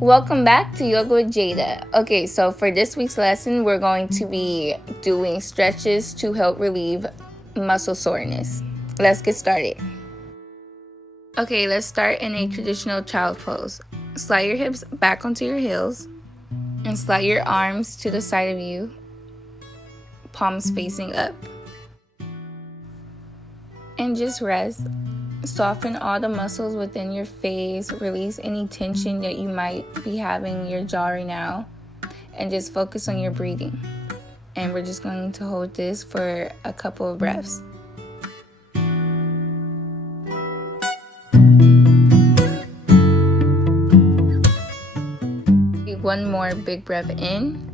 Welcome back to Yoga with Jada. Okay, so for this week's lesson, we're going to be doing stretches to help relieve muscle soreness. Let's get started. Okay, let's start in a traditional child pose. Slide your hips back onto your heels and slide your arms to the side of you, palms facing up. And just rest. Soften all the muscles within your face. Release any tension that you might be having in your jaw right now. And just focus on your breathing. And we're just going to hold this for a couple of breaths. Take one more big breath in.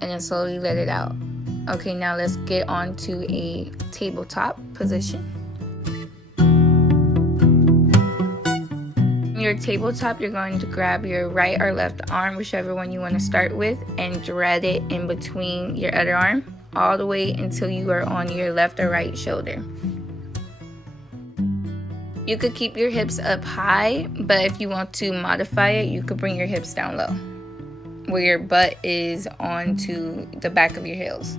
And then slowly let it out. Okay, now let's get on to a tabletop position. Your tabletop, you're going to grab your right or left arm, whichever one you want to start with, and thread it in between your other arm all the way until you are on your left or right shoulder. You could keep your hips up high, but if you want to modify it, you could bring your hips down low where your butt is onto the back of your heels.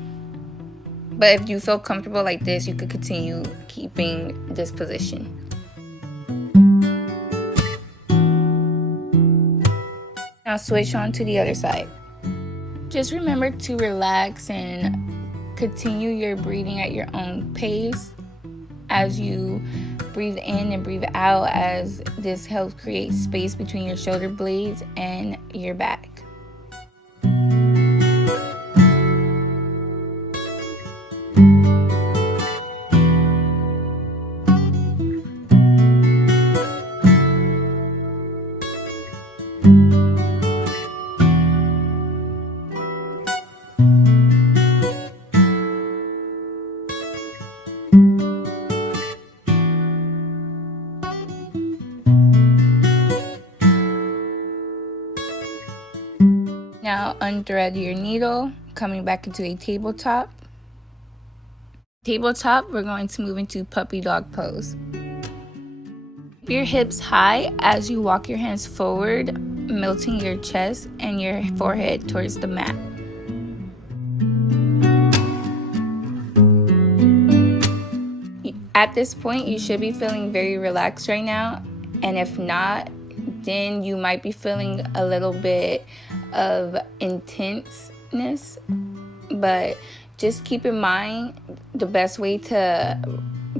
But if you feel comfortable like this, you could continue keeping this position. Now switch on to the other side. Just remember to relax and continue your breathing at your own pace as you breathe in and breathe out, as this helps create space between your shoulder blades and your back. Now unthread your needle, coming back into a tabletop. We're going to move into puppy dog pose. Keep your hips high as you walk your hands forward, melting your chest and your forehead towards the mat. At this point, you should be feeling very relaxed right now, and if not, then you might be feeling a little bit of intenseness, but just keep in mind the best way to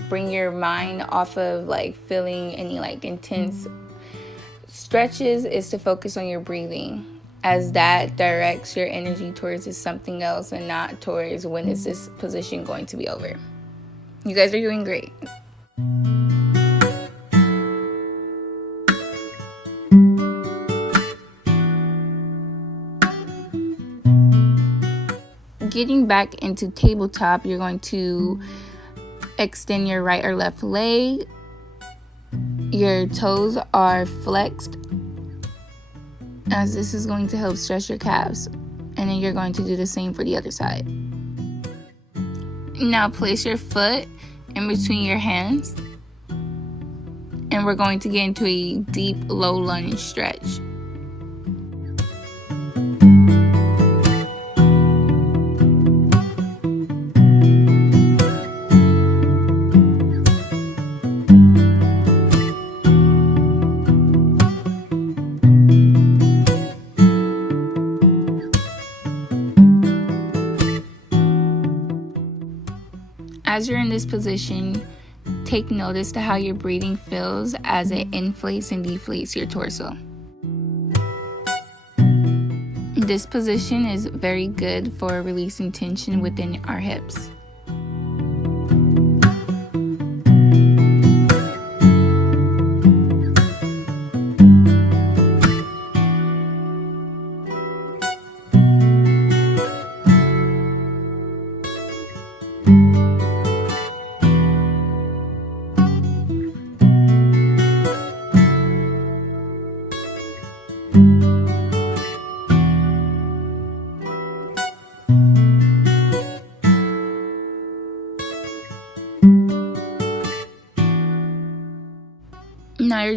bring your mind off of feeling any intense stretches is to focus on your breathing, as that directs your energy towards something else and not towards when is this position going to be over. You guys are doing great. Getting back into tabletop, you're going to extend your right or left leg. Your toes are flexed, as this is going to help stretch your calves. And then you're going to do the same for the other side. Now place your foot in between your hands, and we're going to get into a deep low lunge stretch. As you're in this position, take notice to how your breathing feels as it inflates and deflates your torso. This position is very good for releasing tension within our hips.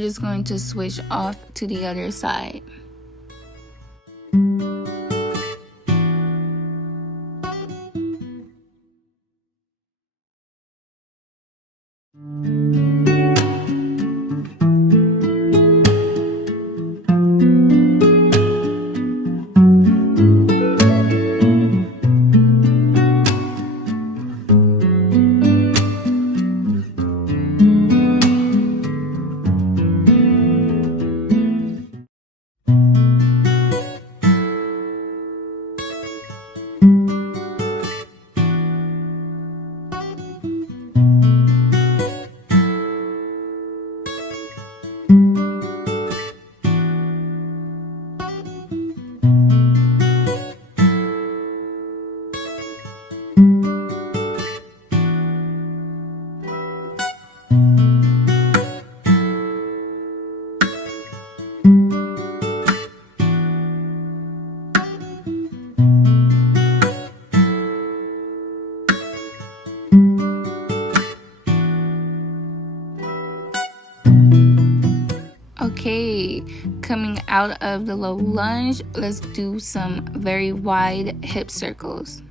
just going to switch off to the other side. Okay, coming out of the low lunge, let's do some very wide hip circles.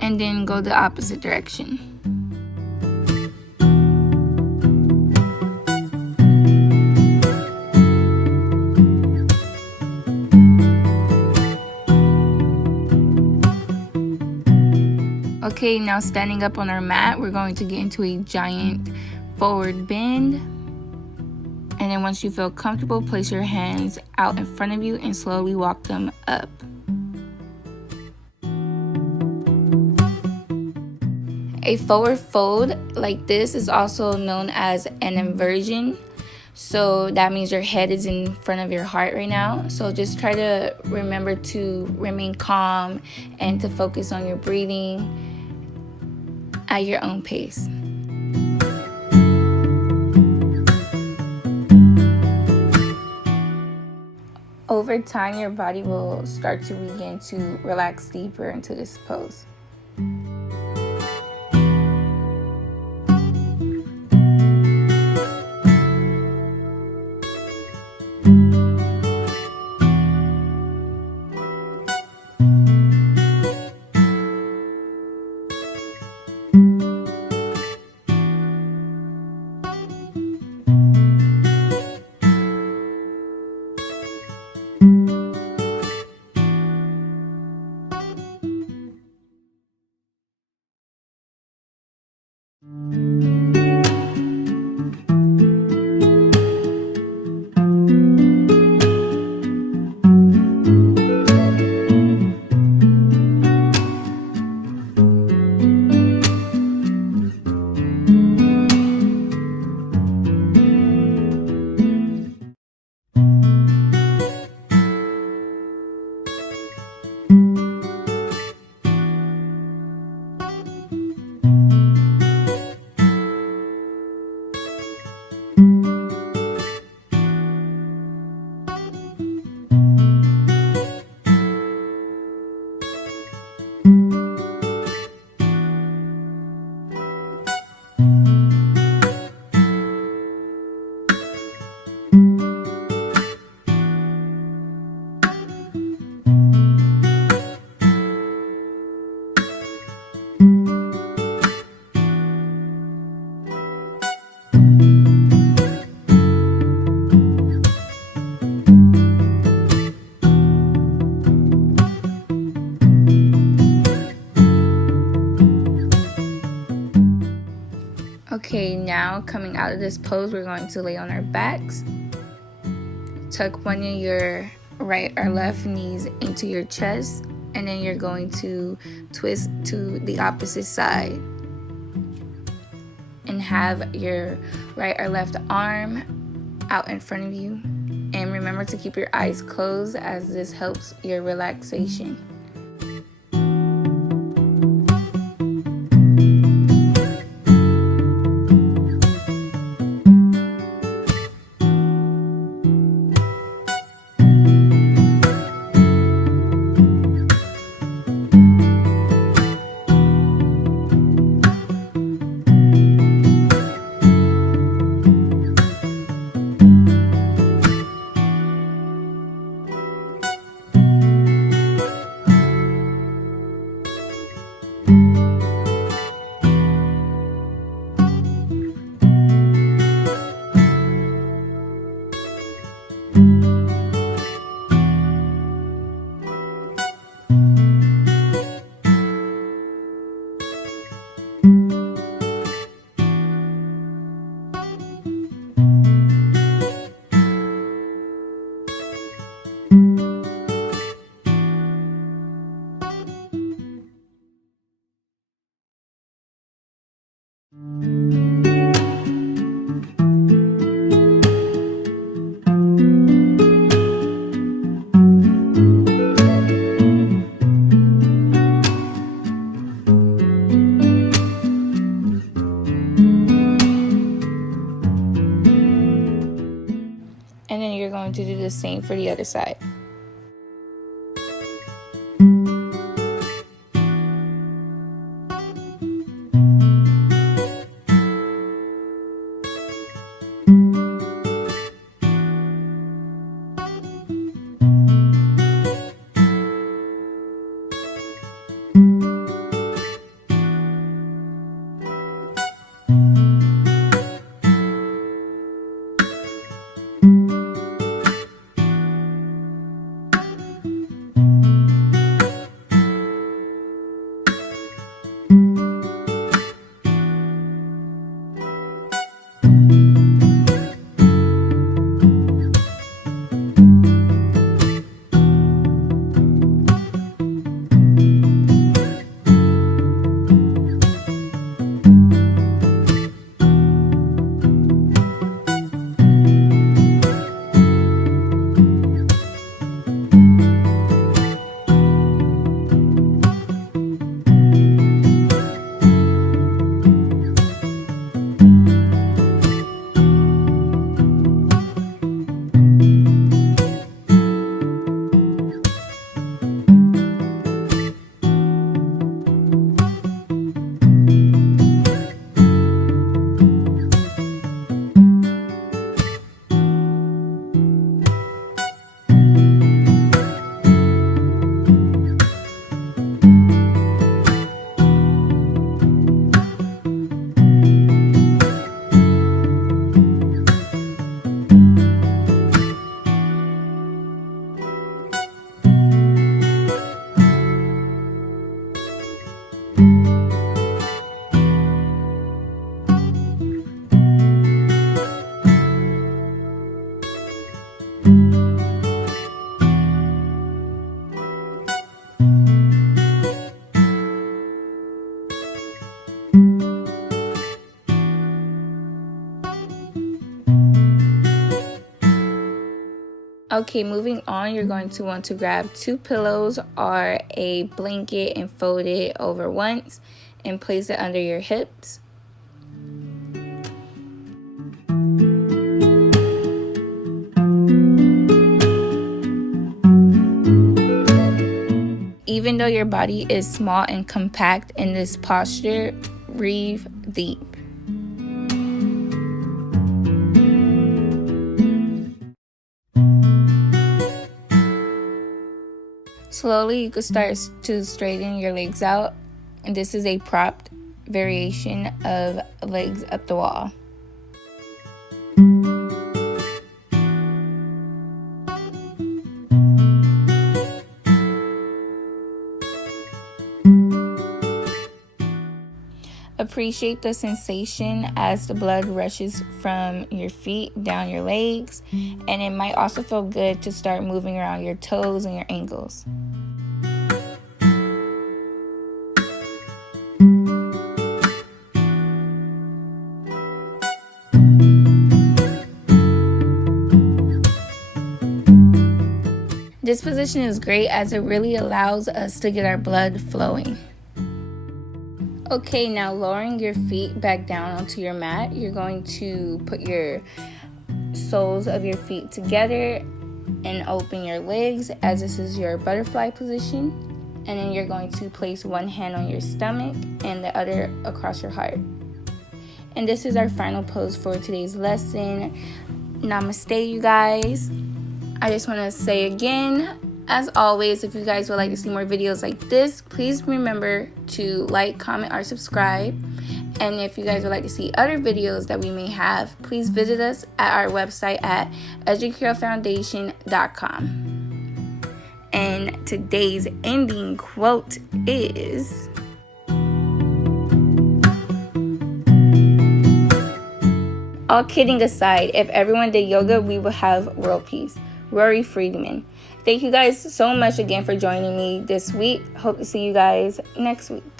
And then go the opposite direction. Okay, now standing up on our mat, we're going to get into a giant forward bend. And then once you feel comfortable, place your hands out in front of you and slowly walk them up. A forward fold like this is also known as an inversion. So that means your head is in front of your heart right now. So just try to remember to remain calm and to focus on your breathing at your own pace. Over time, your body will start to begin to relax deeper into this pose. Okay, now coming out of this pose, we're going to lay on our backs. Tuck one of your right or left knees into your chest, and then you're going to twist to the opposite side. And have your right or left arm out in front of you. And remember to keep your eyes closed as this helps your relaxation. going to do the same for the other side. Okay, moving on, you're going to want to grab 2 pillows or a blanket and fold it over once and place it under your hips. Even though your body is small and compact in this posture, breathe deep. Slowly, you could start to straighten your legs out. And this is a propped variation of legs up the wall. Appreciate the sensation as the blood rushes from your feet down your legs, and it might also feel good to start moving around your toes and your ankles. This position is great as it really allows us to get our blood flowing. Okay, now lowering your feet back down onto your mat, you're going to put your soles of your feet together and open your legs as this is your butterfly position. And then you're going to place one hand on your stomach and the other across your heart. And this is our final pose for today's lesson. Namaste, you guys. I just want to say again, as always, if you guys would like to see more videos like this, please remember to like, comment, or subscribe. And if you guys would like to see other videos that we may have, please visit us at our website at educarefoundation.com. And today's ending quote is, all kidding aside, if everyone did yoga, we would have world peace. Rory Friedman. Thank you guys so much again for joining me this week. Hope to see you guys next week.